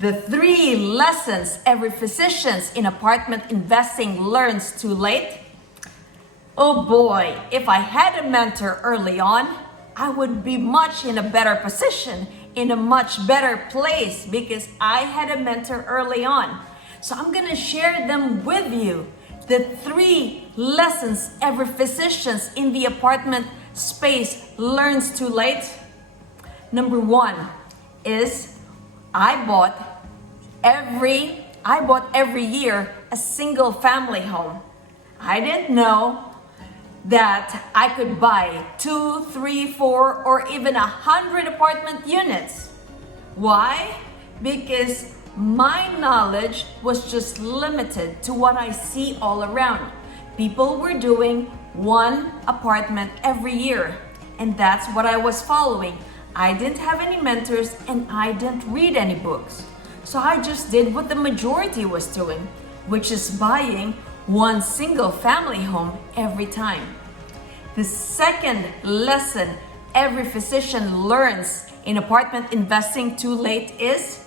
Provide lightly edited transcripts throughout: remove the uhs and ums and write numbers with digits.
The 3 lessons every physician in apartment investing learns too late. Oh boy, if I had a mentor early on, I would be much in a better position, in a much better place because I had a mentor early on. So I'm gonna share them with you. The 3 lessons every physician in the apartment space learns too late. Number 1 is I bought every year a single family home. I didn't know that I could buy 2, 3, 4, or even 100 apartment units. Why? Because my knowledge was just limited to what I see all around. People were doing 1 apartment every year, and that's what I was following. I didn't have any mentors and I didn't read any books. So I just did what the majority was doing, which is buying 1 single family home every time. The second lesson every physician learns in apartment investing too late is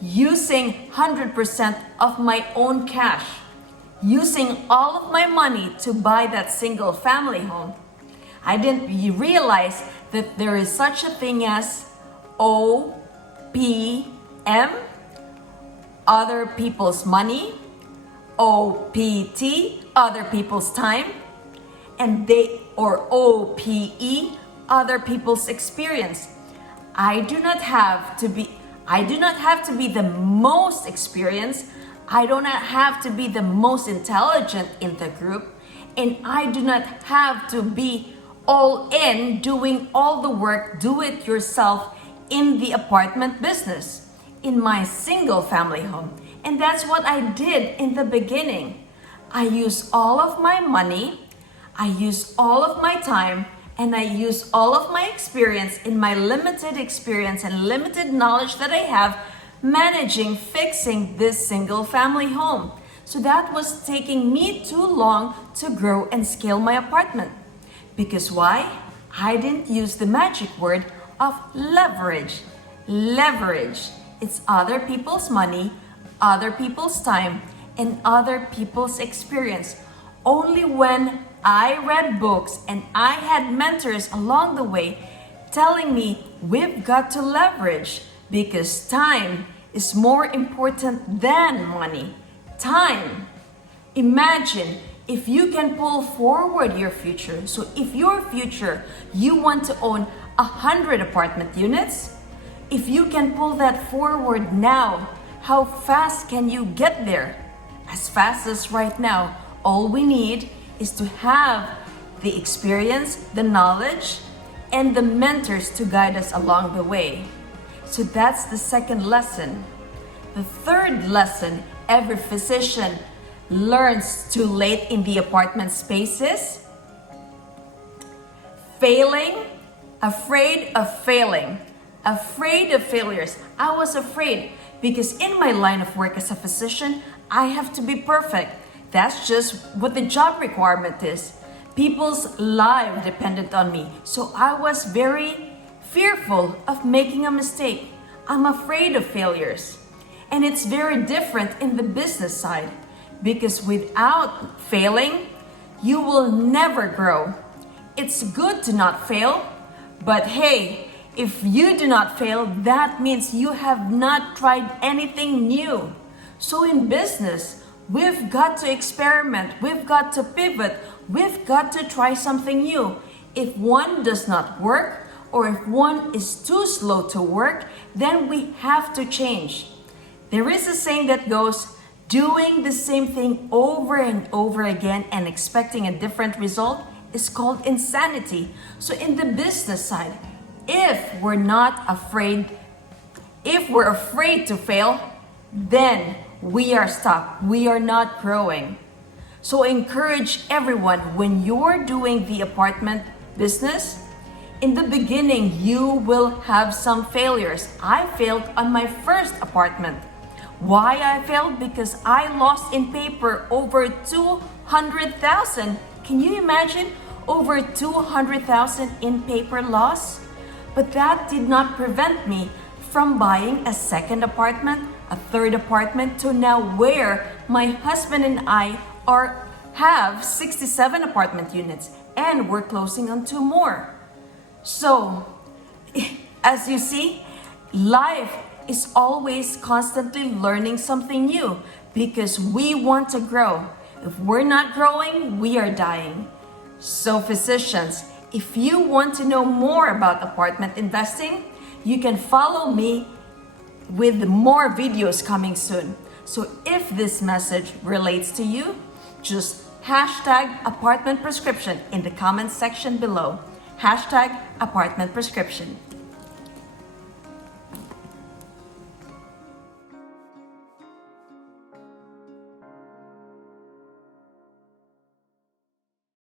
using 100% of my own cash, using all of my money to buy that single family home. I didn't realize that there is such a thing as OPM, other people's money, OPT, other people's time, and OPE, other people's experience. I do not have to be the most experienced. I do not have to be the most intelligent in the group, and I do not have to be all in doing all the work, do it yourself in the apartment business, in my single family home. And that's what I did in the beginning. I used all of my money, I used all of my time, and I used all of my experience in my limited experience and limited knowledge that I have fixing this single family home. So that was taking me too long to grow and scale my apartment. Because why? I didn't use the magic word of leverage. Leverage. It's other people's money, other people's time, and other people's experience. Only when I read books and I had mentors along the way telling me we've got to leverage because time is more important than money. Time. Imagine if you can pull forward your future. So if your future, you want to own 100 apartment units, if you can pull that forward now, how fast can you get there? As fast as right now. All we need is to have the experience, the knowledge, and the mentors to guide us along the way. So that's the second lesson. The third lesson every physician learns too late in the apartment spaces: failing, afraid of failing, afraid of failures. I was afraid because in my line of work as a physician, I have to be perfect. That's just what the job requirement is. People's lives depended on me. So I was very fearful of making a mistake. I'm afraid of failures. And it's very different in the business side because without failing, you will never grow. It's good to not fail, but hey, if you do not fail, that means you have not tried anything new. So in business, we've got to experiment, we've got to pivot, we've got to try something new. If one does not work, or if one is too slow to work, then we have to change. There is a saying that goes, doing the same thing over and over again and expecting a different result is called insanity. So in the business side, if we're afraid to fail, then we are stuck. We are not growing. So encourage everyone when you're doing the apartment business, in the beginning, you will have some failures. I failed on my first apartment. Why I failed? Because I lost in paper over 200,000. Can you imagine? Over 200,000 in paper loss? But that did not prevent me from buying a second apartment, a third apartment, to now where my husband and I have 67 apartment units and we're closing on 2 more. So, as you see, life is always constantly learning something new because we want to grow. If we're not growing, we are dying. So physicians, if you want to know more about apartment investing, you can follow me with more videos coming soon. So if this message relates to you, just hashtag apartment prescription in the comments section below. Hashtag apartment prescription.